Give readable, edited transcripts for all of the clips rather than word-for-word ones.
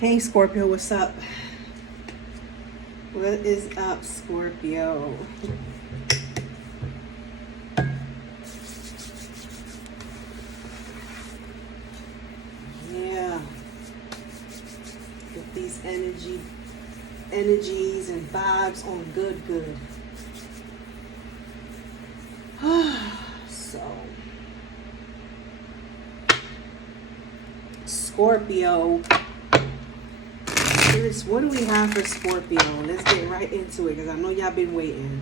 Hey Scorpio, what's up? What is up, Scorpio? Yeah. Get these energies and vibes on good. So, Scorpio. What do we have for Scorpio? Let's get right into it because I know y'all been waiting.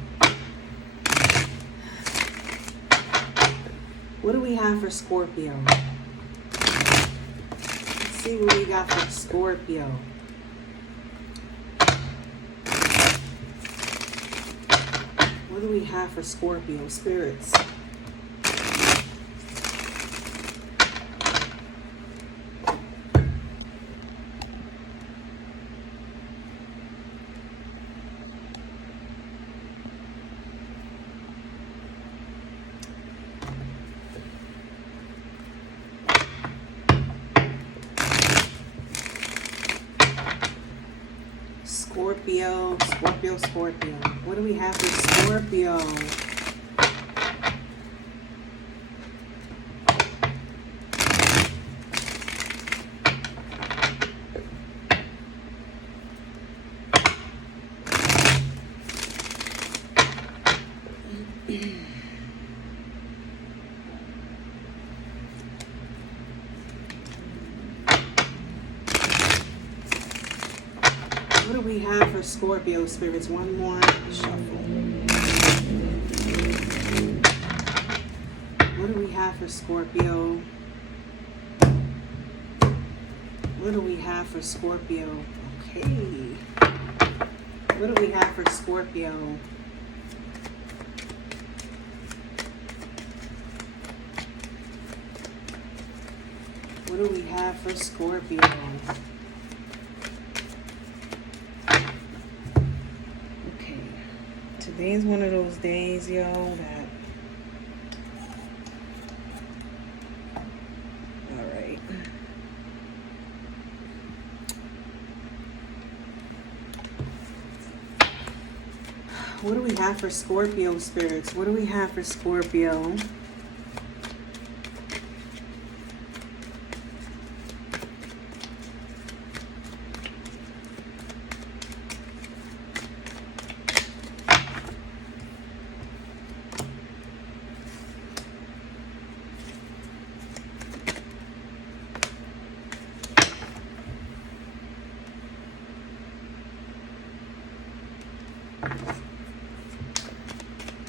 What do we have for Scorpio? Let's see what we got for Scorpio. What do we have for Scorpio, spirits? Scorpio. What do we have for Scorpio? What do we have for Scorpio, spirits? One more shuffle. What do we have for Scorpio? What do we have for Scorpio? Okay. What do we have for Scorpio? What do we have for Scorpio? Today's one of those days, yo, that... Alright. What do we have for Scorpio, spirits? What do we have for Scorpio?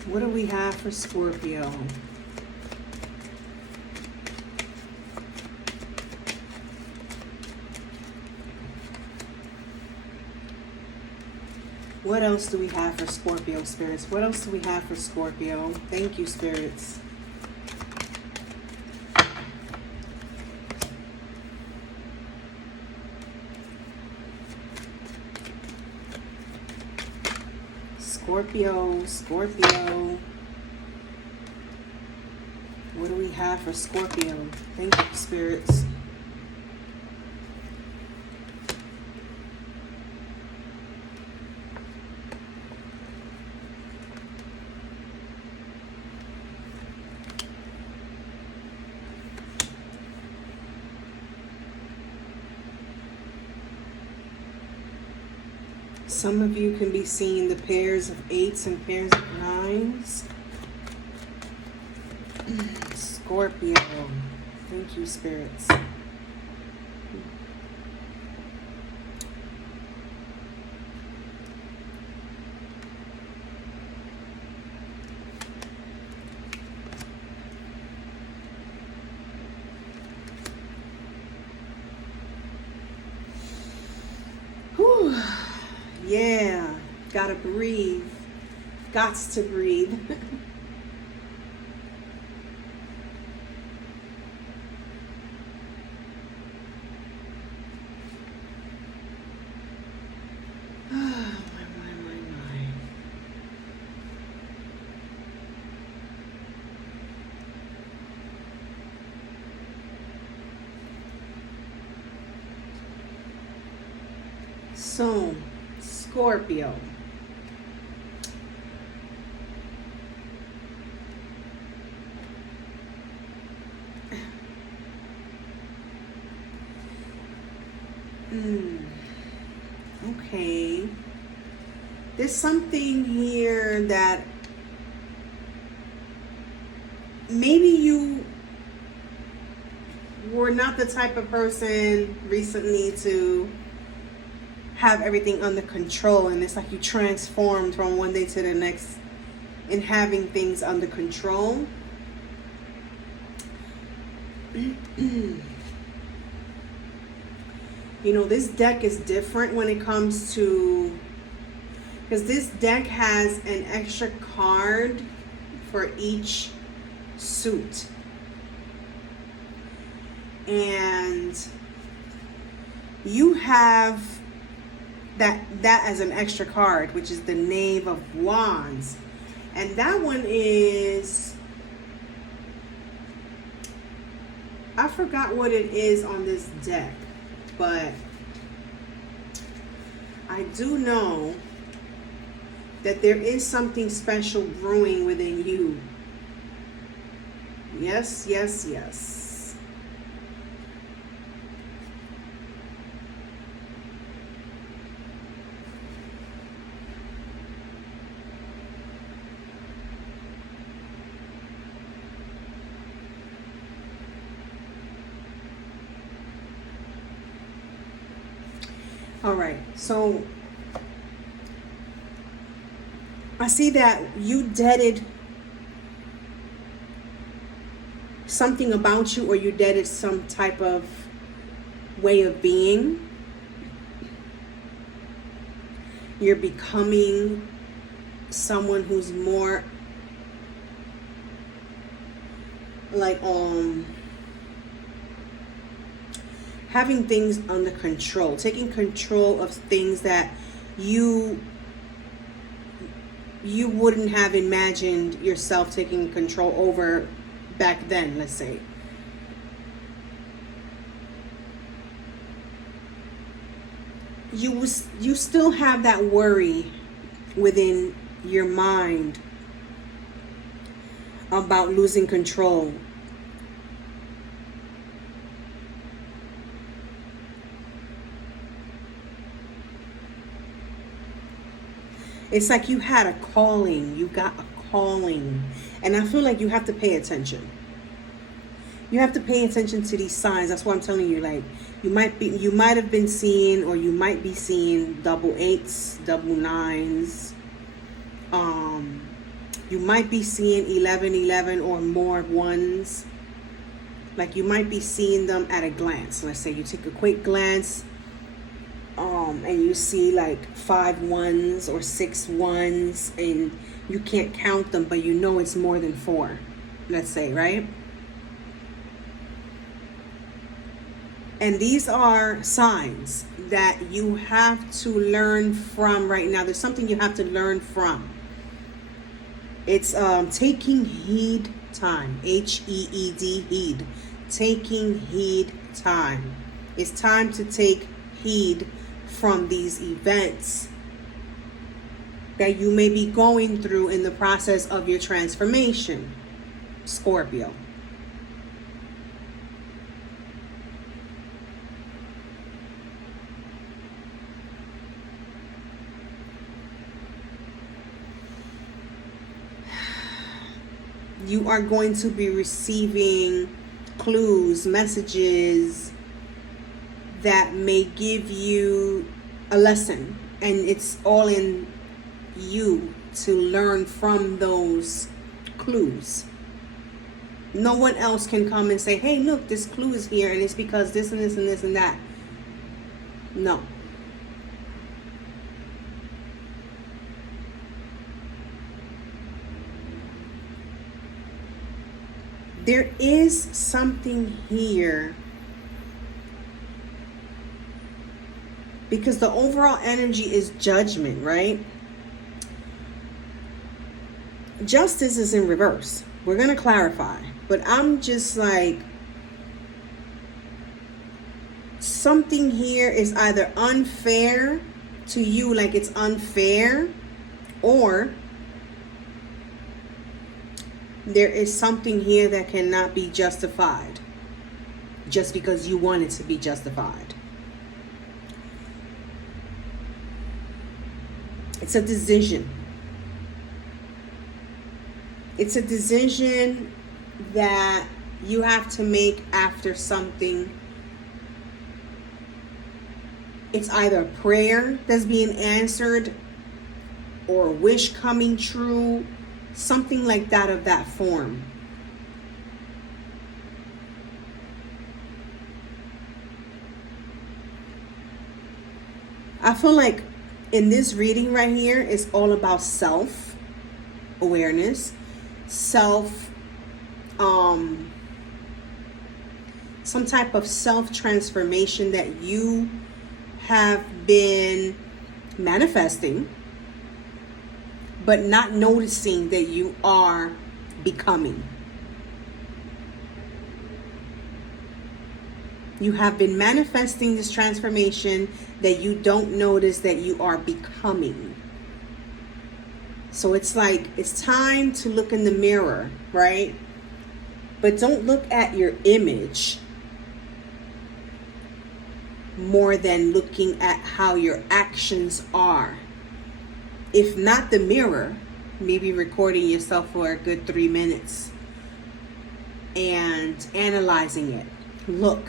What do we have for Scorpio? What else do we have for Scorpio, spirits? What else do we have for Scorpio? Thank you, spirits. Scorpio. What do we have for Scorpio? Thank you, spirits. Some of you can be seeing the pairs of 8s and pairs of 9s. Scorpio. Thank you, spirits. Whew. Yeah, gotta breathe. Gots to breathe. So, Scorpio. Okay. There's something here that maybe you were not the type of person recently to have everything under control, and it's like you transformed from one day to the next in having things under control. You know, this deck is different when it comes to, because this deck has an extra card for each suit. And you have that as an extra card, which is the Knave of Wands. And that one is, I forgot what it is on this deck, but I do know that there is something special brewing within you. Yes, yes, yes. All right, so I see that you deaded something about you, or you deaded some type of way of being. You're becoming someone who's more like having things under control, taking control of things that you wouldn't have imagined yourself taking control over back then, let's say. You still have that worry within your mind about losing control. It's like you had a calling, you got a calling, and I feel like you have to pay attention. You have to pay attention to these signs. That's what I'm telling you. Like, you might have been seeing, or you might be seeing double eights, double nines. You might be seeing 11 or more ones. Like, you might be seeing them at a glance. Let's say you take a quick glance, and you see like 5 ones or 6 ones, and you can't count them, but you know it's more than 4, let's say, right? And these are signs that you have to learn from right now. There's something you have to learn from. It's taking heed time. H-E-E-D, heed. Taking heed time. It's time to take heed from these events that you may be going through in the process of your transformation, Scorpio. You are going to be receiving clues, messages that may give you a lesson, and it's all in you to learn from those clues. No one else can come and say, hey, look, this clue is here, and it's because this and this and this and that. No. There is something here, because the overall energy is judgment, right? Justice is in reverse. We're going to clarify. But I'm just like something here is either unfair to you, like it's unfair, or there is something here that cannot be justified just because you want it to be justified. It's a decision. It's a decision that you have to make after something. It's either a prayer that's being answered or a wish coming true, something like that, of that form. I feel like in this reading right here, it's all about self-awareness, some type of self-transformation that you have been manifesting, but not noticing that you are becoming. You have been manifesting this transformation that you don't notice that you are becoming. So it's like, it's time to look in the mirror, right? But don't look at your image more than looking at how your actions are. If not the mirror, maybe recording yourself for a good 3 minutes and analyzing it. Look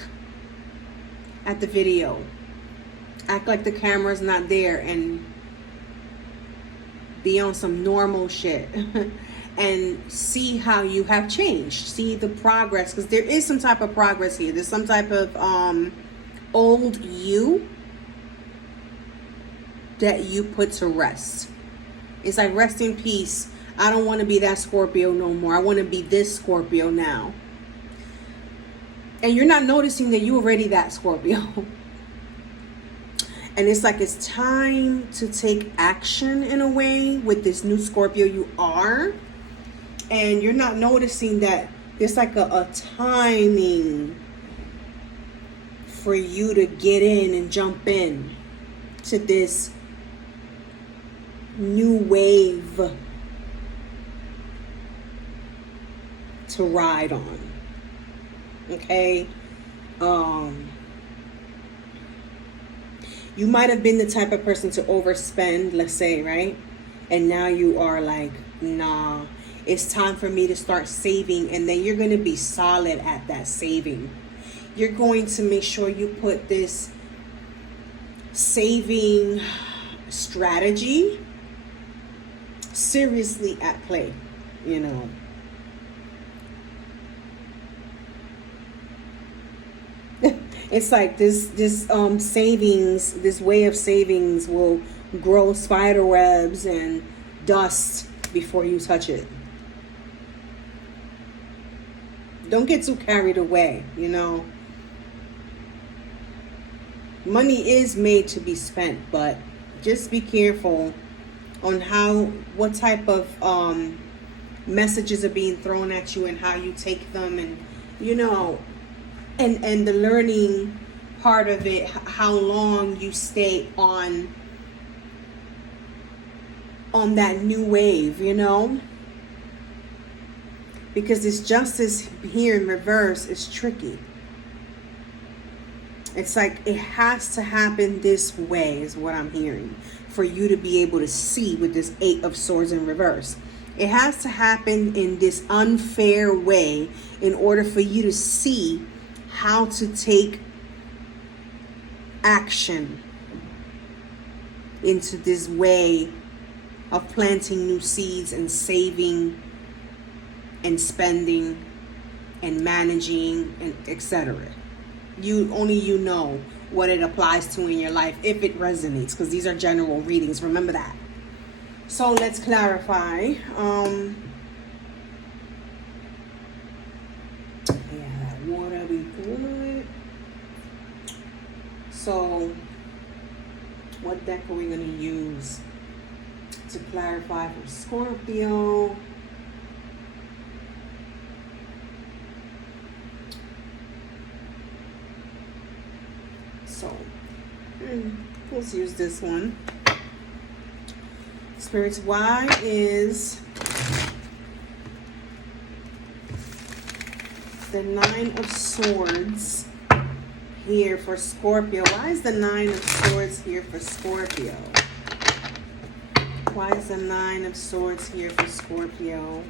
at the video. Act like the camera's not there and be on some normal shit. And see how you have changed. See the progress, because there is some type of progress here. There's some type of old you that you put to rest. It's like, rest in peace. I don't want to be that Scorpio no more. I want to be this Scorpio now. And you're not noticing that you're already that Scorpio. And it's like, it's time to take action in a way with this new Scorpio you are. And you're not noticing that there's like a timing for you to get in and jump in to this new wave to ride on. Okay? You might have been the type of person to overspend, let's say, right? And now you are like, nah, it's time for me to start saving. And then you're going to be solid at that saving. You're going to make sure you put this saving strategy seriously at play, you know. It's like this savings, this way of savings will grow spider webs and dust before you touch it. Don't get too carried away, you know. Money is made to be spent, but just be careful on what type of messages are being thrown at you and how you take them, and you know, and the learning part of it, how long you stay on that new wave, you know, because this justice here in reverse is tricky. It's like, it has to happen this way is what I'm hearing, for you to be able to see with this 8 of Swords in reverse. It has to happen in this unfair way in order for you to see how to take action into this way of planting new seeds and saving and spending and managing and etc. Only you know what it applies to in your life, if it resonates, because these are general readings, remember that. So let's clarify. Yeah, that water be good. So what deck are we going to use to clarify for Scorpio? Let's use this one. Spirits, why is the Nine of Swords here for Scorpio? Why is the Nine of Swords here for Scorpio? Why is the Nine of Swords here for Scorpio?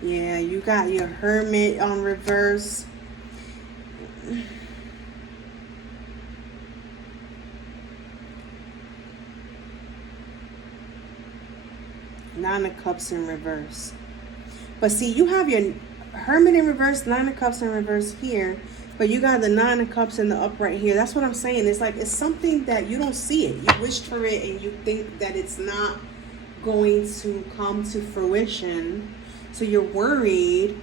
Yeah, you got your Hermit on reverse. Nine of Cups in reverse. But see, you have your Hermit in reverse, Nine of Cups in reverse here, but you got the Nine of Cups in the upright here. That's what I'm saying. It's like it's something that you don't see it. You wished for it and you think that it's not going to come to fruition. So you're worried.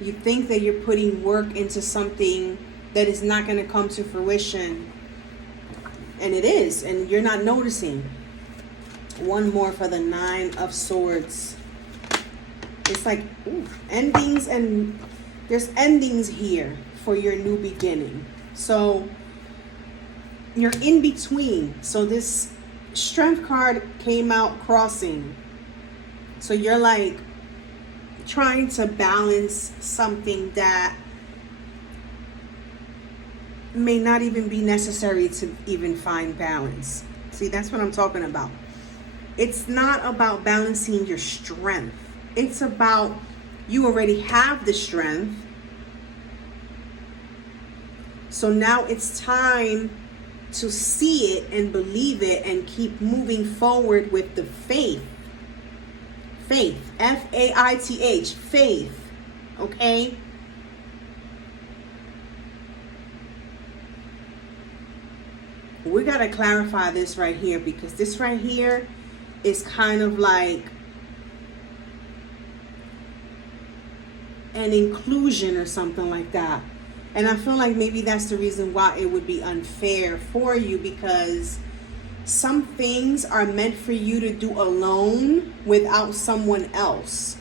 You think that you're putting work into something that is not going to come to fruition. And it is, and you're not noticing. One more for the Nine of Swords. It's like endings, and there's endings here for your new beginning. So you're in between. So this Strength card came out crossing. So you're like trying to balance something that may not even be necessary to even find balance. See, that's what I'm talking about. It's not about balancing your strength. It's about you already have the strength. So now it's time to see it and believe it and keep moving forward with the faith. Faith. F-A-I-T-H. Faith. Okay? We got to clarify this right here, because this right here is kind of like an inclusion or something like that. And I feel like maybe that's the reason why it would be unfair for you, because some things are meant for you to do alone without someone else.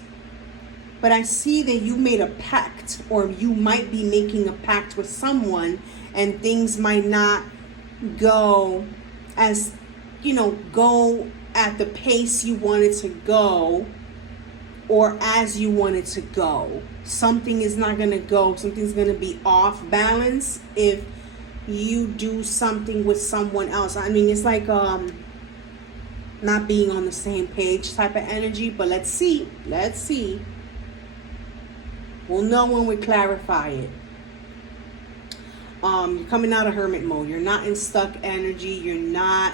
But I see that you made a pact, or you might be making a pact with someone, and things might not go as, go at the pace you wanted to go, or as you wanted to go. Something is not going to go. Something's going to be off balance if you do something with someone else. I mean, it's like not being on the same page type of energy. But let's see. We'll know when we clarify it. You're coming out of hermit mode. You're not in stuck energy. You're not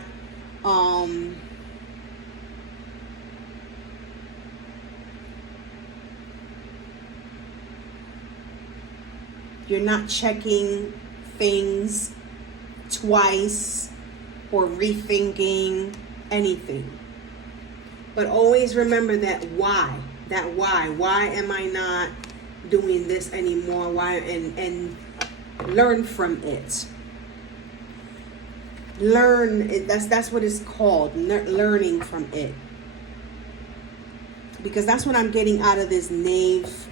you're not checking things twice or rethinking anything. But always remember that why. Why am I not doing this anymore? Why? And learn from it. Learn. That's what it's called. Learning from it. Because that's what I'm getting out of this Knave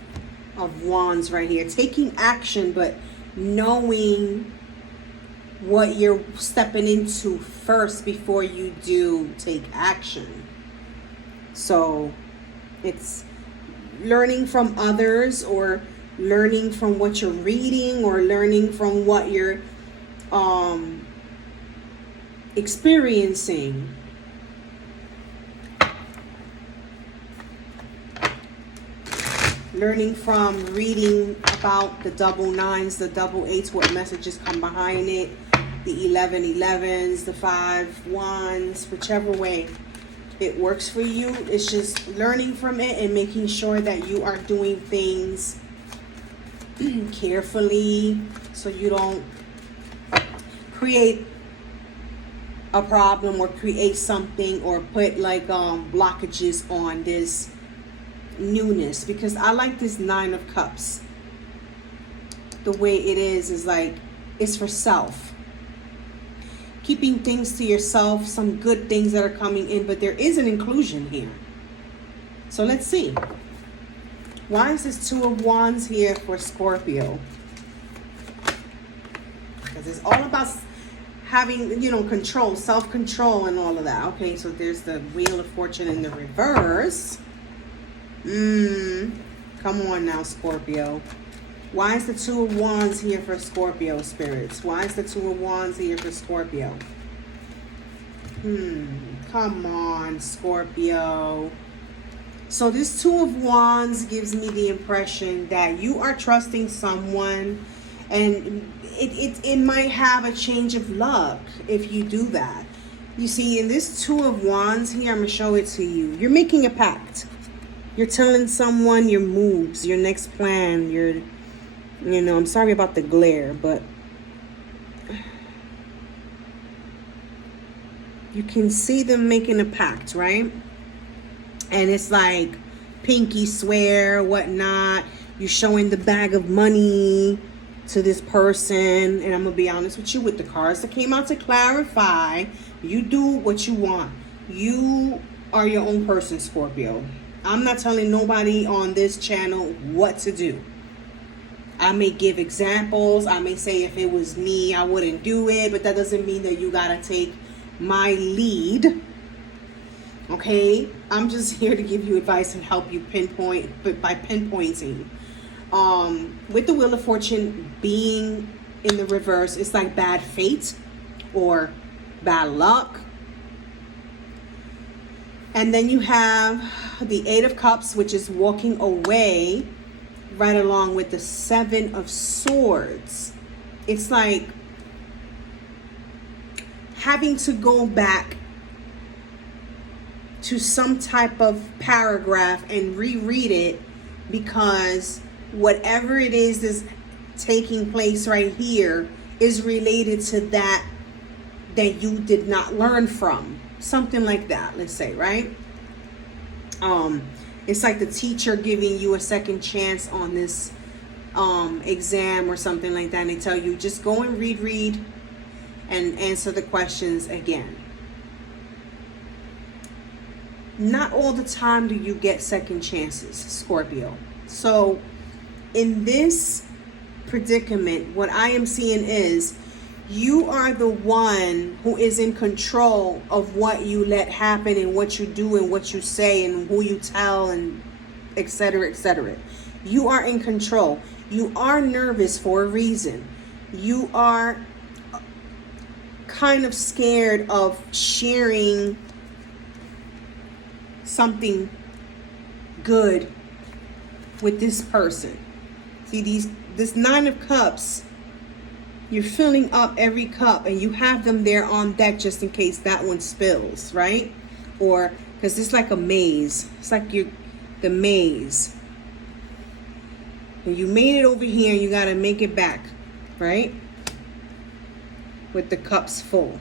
of Wands right here. Taking action, but knowing what you're stepping into first before you do take action. So it's learning from others, or learning from what you're reading, or learning from what you're experiencing. Learning from reading about the double nines, the double eights, what messages come behind it, the 1111s, the 5 wands, whichever way it works for you. It's just learning from it and making sure that you are doing things carefully, so you don't create a problem or create something, or put like blockages on this newness. Because I like this 9 of Cups. The way it is like it's for self. Keeping things to yourself, some good things that are coming in, but there is an inclusion here. So let's see. Why is this 2 of Wands here for Scorpio? because it's all about having, control, self-control and all of that. Okay, so there's the Wheel of Fortune in the reverse. Come on now, Scorpio. Why is the Two of Wands here for Scorpio spirits? Why is the Two of Wands here for Scorpio? Come on, Scorpio. So this Two of Wands gives me the impression that you are trusting someone, and it might have a change of luck if you do that. You see, in this Two of Wands here, I'm going to show it to you. You're making a pact. You're telling someone your moves, your next plan, I'm sorry about the glare, but you can see them making a pact, right? And it's like pinky swear, whatnot. You're showing the bag of money to this person. And I'm going to be honest with you, with the cards that came out to clarify, you do what you want. You are your own person, Scorpio. I'm not telling nobody on this channel what to do. I may give examples. I may say if it was me, I wouldn't do it. But that doesn't mean that you got to take my lead. Okay? I'm just here to give you advice and help you pinpoint, but by pinpointing. With the Wheel of Fortune being in the reverse, it's like bad fate or bad luck. And then you have the Eight of Cups, which is walking away, right along with the Seven of Swords. It's like having to go back to some type of paragraph and reread it, because whatever it is that's taking place right here is related to that you did not learn from. Something like that, let's say, right? It's like the teacher giving you a second chance on this exam or something like that, and they tell you just go and read and answer the questions again. Not all the time do you get second chances, Scorpio. So in this predicament, what I am seeing is you are the one who is in control of what you let happen and what you do and what you say and who you tell and etc., etc. You are in control. You are nervous for a reason. You are kind of scared of sharing something good with this person. See, this Nine of Cups, you're filling up every cup and you have them there on deck just in case that one spills, right? Or because it's like a maze. It's like the maze. And you made it over here and you got to make it back, right? With the cups full.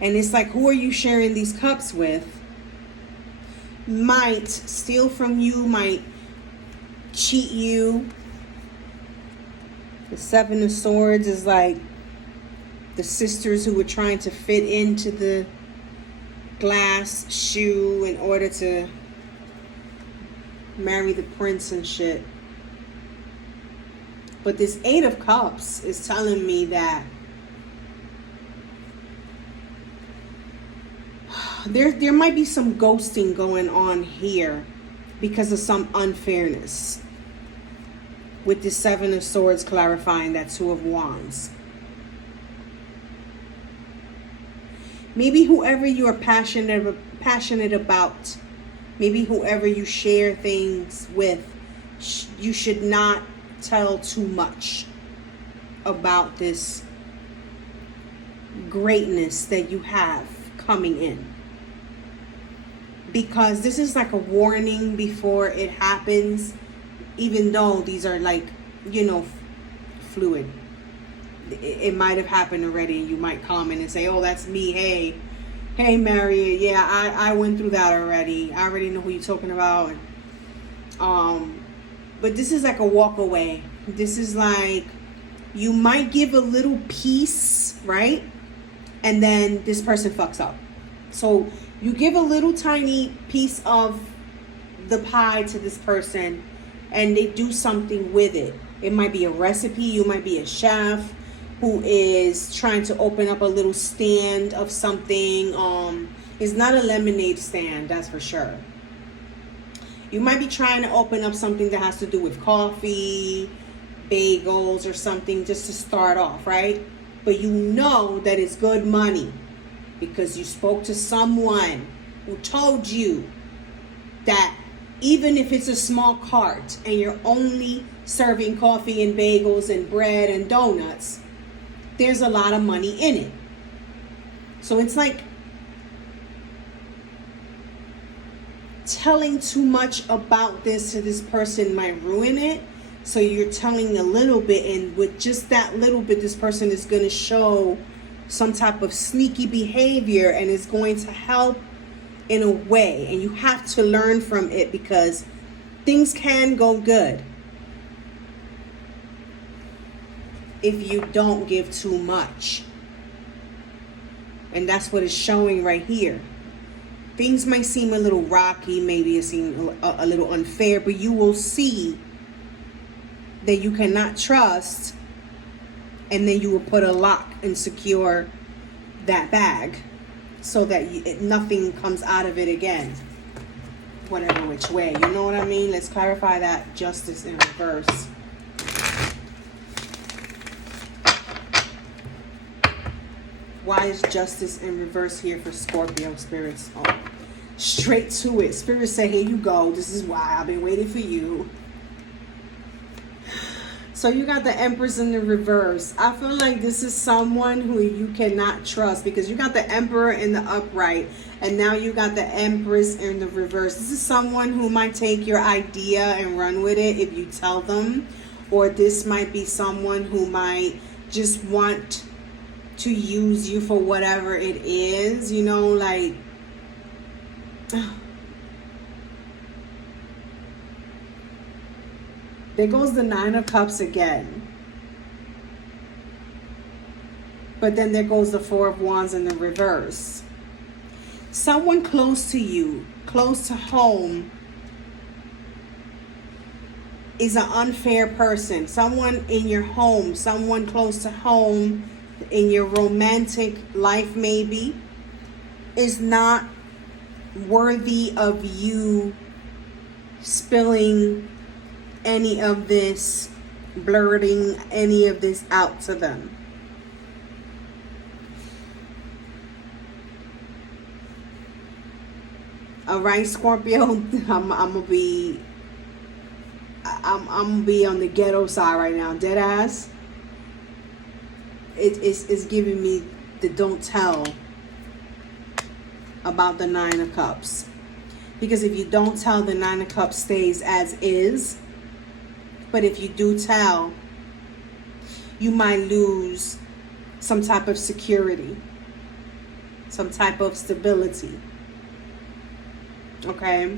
And it's like, who are you sharing these cups with? Might steal from you, might cheat you. The Seven of Swords is like the sisters who were trying to fit into the glass shoe in order to marry the prince and shit. But this Eight of Cups is telling me that there might be some ghosting going on here because of some unfairness. With the Seven of Swords clarifying that Two of Wands. Maybe whoever you are passionate about, maybe whoever you share things with, you should not tell too much about this greatness that you have coming in. Because this is like a warning before it happens. Even though these are like, fluid. It might have happened already and you might comment and say, oh, that's me. Hey, Mary. Yeah, I went through that already. I already know who you're talking about. But this is like a walk away. This is like, you might give a little piece, right? And then this person fucks up. So you give a little tiny piece of the pie to this person and they do something with it. It might be a recipe. You might be a chef who is trying to open up a little stand of something. It's not a lemonade stand, that's for sure. You might be trying to open up something that has to do with coffee, bagels, or something, just to start off, right? But you know that it's good money because you spoke to someone who told you that even if it's a small cart and you're only serving coffee and bagels and bread and donuts, there's a lot of money in it. So it's like telling too much about this to this person might ruin it. So you're telling a little bit, and with just that little bit, this person is going to show some type of sneaky behavior, and it's going to help in a way. And you have to learn from it because things can go good if you don't give too much. And that's what it's showing right here. Things might seem a little rocky, maybe it seems a little unfair, but you will see that you cannot trust, and then you will put a lock and secure that bag so that nothing comes out of it again, whatever which way. You know what I mean? Let's clarify that. Justice in reverse. Why is justice in reverse here for Scorpio spirits? Oh, straight to it. Spirit say, here you go. This is why I've been waiting for you. So you got the Empress in the reverse. I feel like this is someone who you cannot trust because you got the Emperor in the upright and now you got the Empress in the reverse. This is someone who might take your idea and run with it if you tell them. Or this might be someone who might just want to use you for whatever it is, you know, like there goes the Nine of Cups again. But then there goes the Four of Wands in the reverse. Someone close to you, close to home, is an unfair person. Someone in your home, someone close to home, in your romantic life maybe, is not worthy of you spilling any of this, blurting any of this out to them. All right, Scorpio, I'm gonna be on the ghetto side right now, dead ass. It's giving me the don't tell about the Nine of Cups. Because if you don't tell, the Nine of Cups stays as is. But if you do tell, you might lose some type of security, some type of stability. Okay?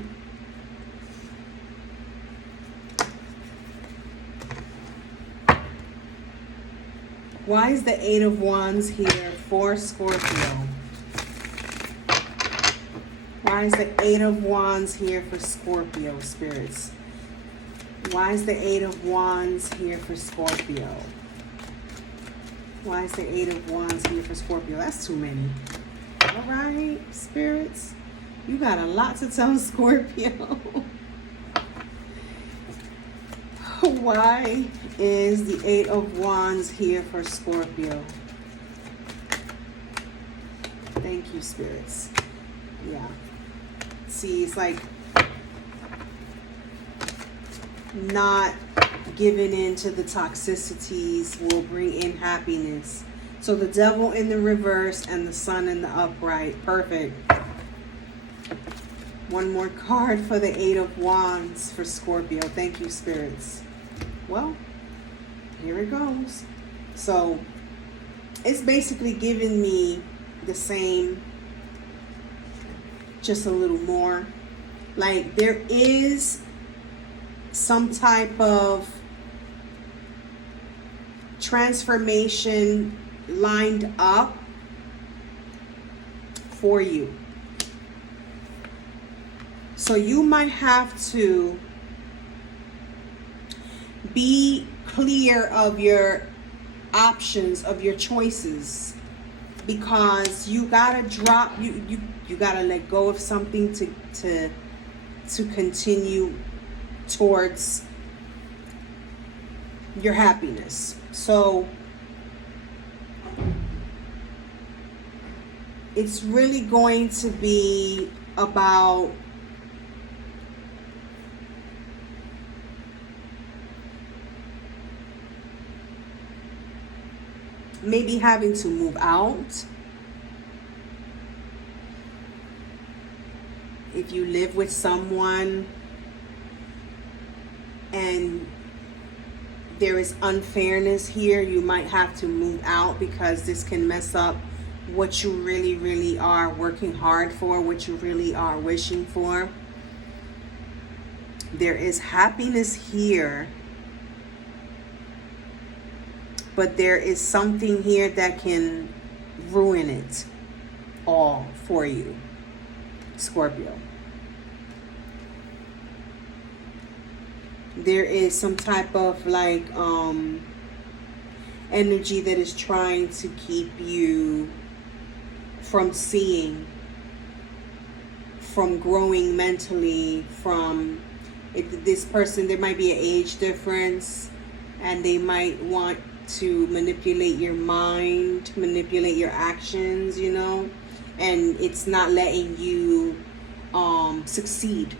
Why is the Eight of Wands here for Scorpio? Why is the Eight of Wands here for Scorpio, spirits? Why is the Eight of Wands here for Scorpio? Why is the Eight of Wands here for Scorpio? That's too many. All right, spirits. You got a lot to tell Scorpio. Why is the Eight of Wands here for Scorpio? Thank you, spirits. Yeah. See, it's like not giving in to the toxicities will bring in happiness. So the Devil in the reverse and the Sun in the upright. Perfect. One more card for the Eight of Wands for Scorpio. Thank you, spirits. Well, here it goes. So it's basically giving me the same, just a little more. Like there is some type of transformation lined up for you. So you might have to be clear of your options, of your choices, because you gotta drop, you gotta let go of something to continue towards your happiness. So it's really going to be about maybe having to move out. If you live with someone and there is unfairness here, you might have to move out, because this can mess up what you really, really are working hard for, what you really are wishing for. There is happiness here, but there is something here that can ruin it all for you, Scorpio. There is some type of like energy that is trying to keep you from seeing, from growing mentally, from this person, there might be an age difference, and they might want to manipulate your mind, manipulate your actions, you know, and it's not letting you succeed.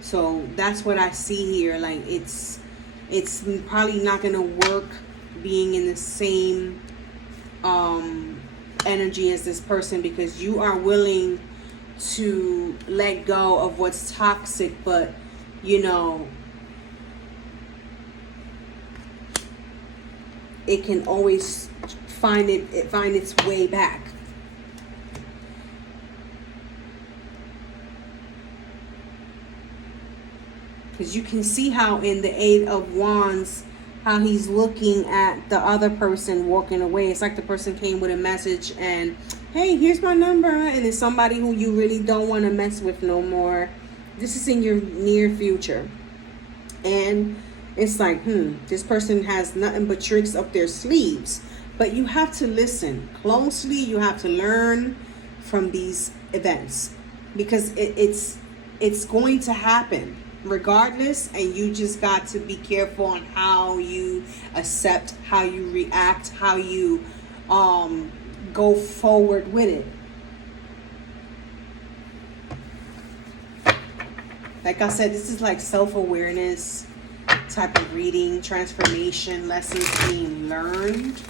So that's what I see here. Like it's probably not gonna work being in the same energy as this person, because you are willing to let go of what's toxic, but you know, it can always find its way back. Because you can see how in the Eight of Wands, how he's looking at the other person walking away. It's like the person came with a message and, hey, here's my number. And it's somebody who you really don't want to mess with no more. This is in your near future. And it's like, this person has nothing but tricks up their sleeves. But you have to listen closely. You have to learn from these events, because it's going to happen regardless, and you just got to be careful on how you accept, how you react, how you go forward with it. Like I said, this is like self-awareness type of reading, transformation, lessons being learned,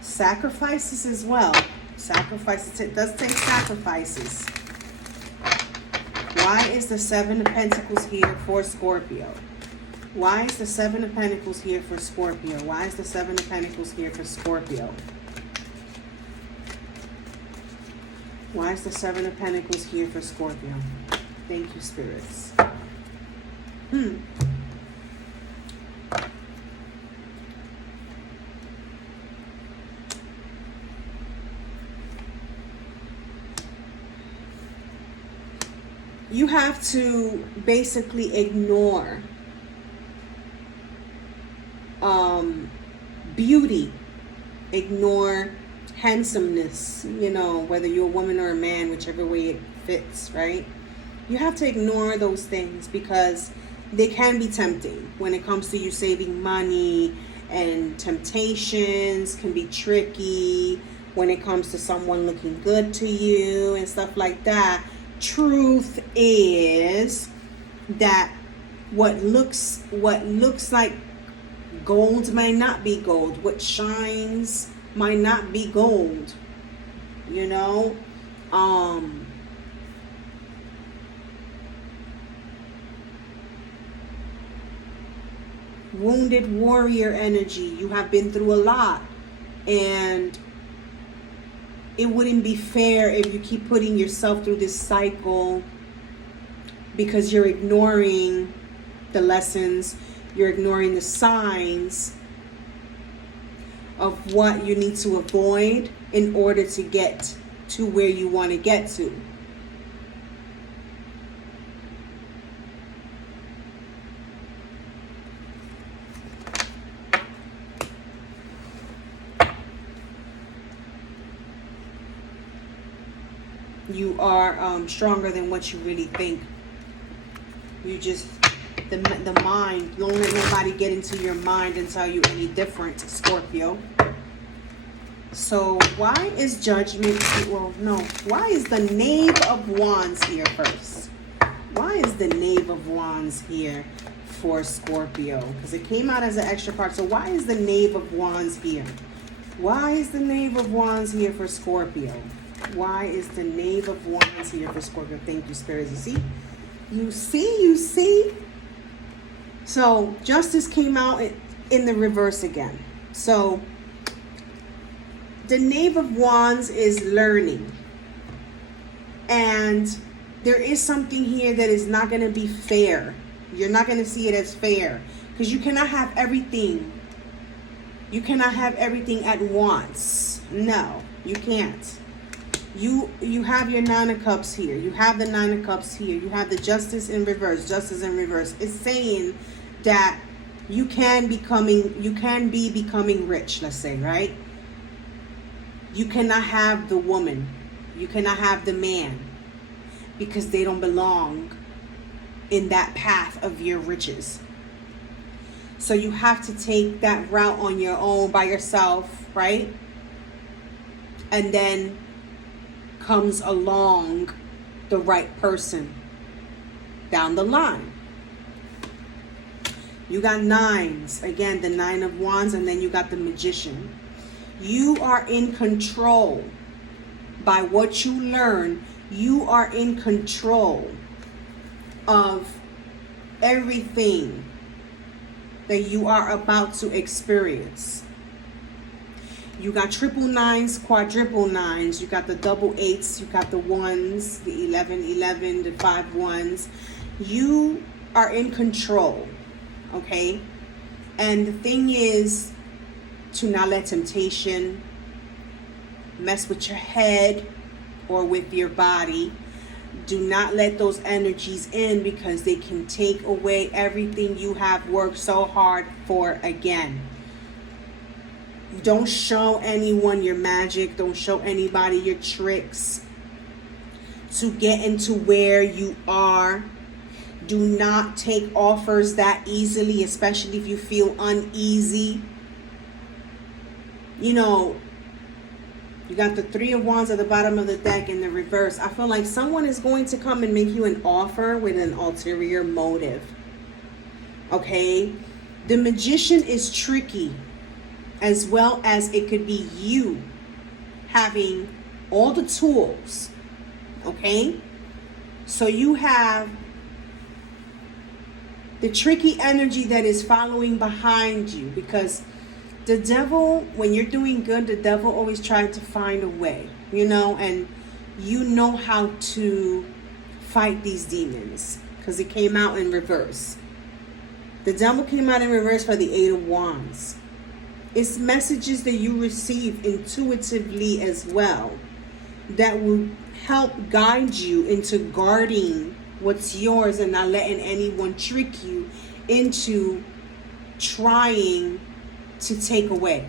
sacrifices as well. Sacrifices, it does take sacrifices. Why is the Seven of Pentacles here for Scorpio? Why is the Seven of Pentacles here for Scorpio? Why is the Seven of Pentacles here for Scorpio? Why is the Seven of Pentacles here for Scorpio? Thank you, spirits. You have to basically ignore beauty, ignore handsomeness, you know, whether you're a woman or a man, whichever way it fits, right? You have to ignore those things, because they can be tempting when it comes to you saving money, and temptations can be tricky when it comes to someone looking good to you and stuff like that. Truth is that what looks like gold might not be gold. What shines might not be gold. You know? Wounded warrior energy. You have been through a lot, and it wouldn't be fair if you keep putting yourself through this cycle, because you're ignoring the lessons, you're ignoring the signs of what you need to avoid in order to get to where you want to get to. You are stronger than what you really think. You just, the mind, don't let nobody get into your mind and tell you any different, Scorpio. So why is Judgment, well, no, why is the Knave of Wands here first? Why is the Knave of Wands here for Scorpio? Because it came out as an extra part. So why is the Knave of Wands here? Why is the Knave of Wands here for Scorpio? Why is the Knave of Wands here for Scorpio? Thank you, Spirits. You see? So Justice came out in the reverse again. So the Knave of Wands is learning. And there is something here that is not going to be fair. You're not going to see it as fair. Because you cannot have everything. You cannot have everything at once. No, you can't. You have your Nine of Cups here. You have the Nine of Cups here. You have the Justice in reverse. Justice in reverse. It's saying that you can be becoming rich, let's say, right? You cannot have the woman. You cannot have the man. Because they don't belong in that path of your riches. So you have to take that route on your own by yourself, right? And then comes along the right person down the line. You got nines. Again, the Nine of Wands, and then you got the Magician. You are in control by what you learn. You are in control of everything that you are about to experience. You got triple nines, quadruple nines. You got the double eights. You got the ones, the 11, the 5 ones. You are in control, okay? And the thing is to not let temptation mess with your head or with your body. Do not let those energies in, because they can take away everything you have worked so hard for again. Don't show anyone your magic. Don't show anybody your tricks to get into where you are. Do not take offers that easily, especially if you feel uneasy. You know, you got the Three of Wands at the bottom of the deck in the reverse. I feel like someone is going to come and make you an offer with an ulterior motive. Okay? The Magician is tricky, as well as it could be you having all the tools. Okay? So you have the tricky energy that is following behind you, because the devil, when you're doing good, the devil always tries to find a way, you know, and you know how to fight these demons, because it came out in reverse. The devil came out in reverse for the Eight of Wands. It's messages that you receive intuitively as well that will help guide you into guarding what's yours and not letting anyone trick you into trying to take away.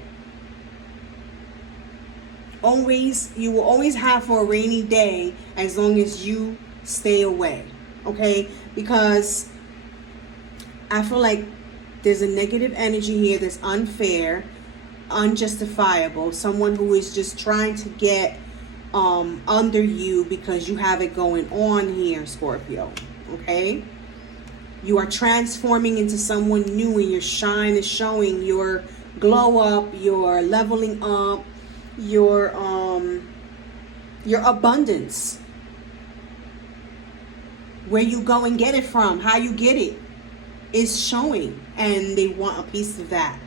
You will always have for a rainy day as long as you stay away. Okay? Because I feel like there's a negative energy here that's unfair, unjustifiable. Someone who is just trying to get under you because you have it going on here, Scorpio. Okay? You are transforming into someone new, and your shine is showing. Your glow up, your leveling up, your abundance. Where you go and get it from, how you get it, is showing, and they want a piece of that.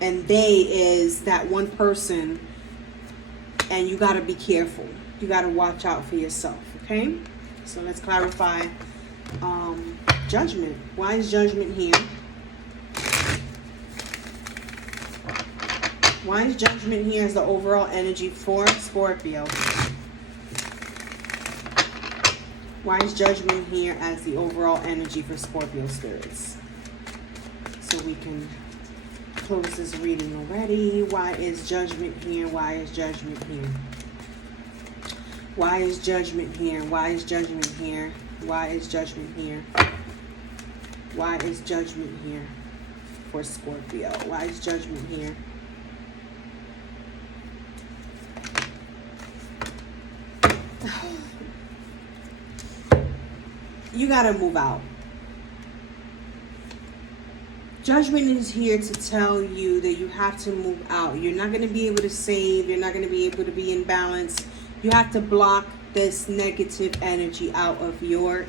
And they is that one person, and you got to be careful. You got to watch out for yourself, okay? So let's clarify Judgment. Why is Judgment here? Why is Judgment here as the overall energy for Scorpio? Why is Judgment here as the overall energy for Scorpio spirits? So we can close this reading already. Why is Judgment here? Why is Judgment here? Why is judgment here? Why is judgment here? Why is judgment here? Why is judgment here for Scorpio? Why is judgment here? You gotta move out. Judgment is here to tell you that you have to move out. You're not going to be able to save. You're not going to be able to be in balance. You have to block this negative energy out of your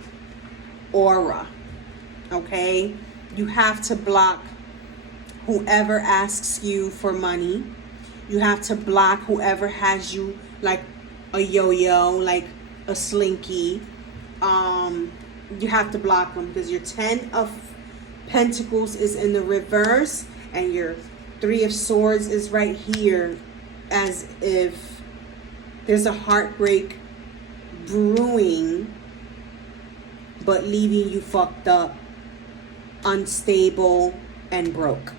aura. Okay? You have to block whoever asks you for money. You have to block whoever has you like a yo-yo, like a slinky. You have to block them because your 10 of Pentacles is in the reverse and your 3 of Swords is right here, as if there's a heartbreak brewing but leaving you fucked up, unstable, and broke.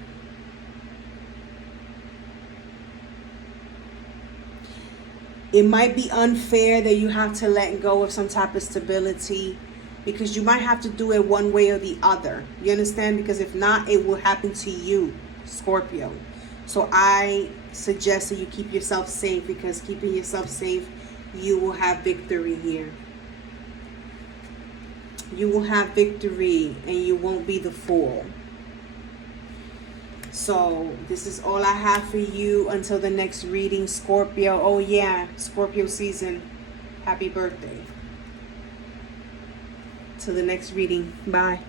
It might be unfair that you have to let go of some type of stability, because you might have to do it one way or the other. You understand? Because if not, it will happen to you, Scorpio. So I suggest that you keep yourself safe, because keeping yourself safe, you will have victory here. You will have victory and you won't be the fool. So this is all I have for you until the next reading, Scorpio. Oh yeah, Scorpio season. Happy birthday. Till the next reading. Bye.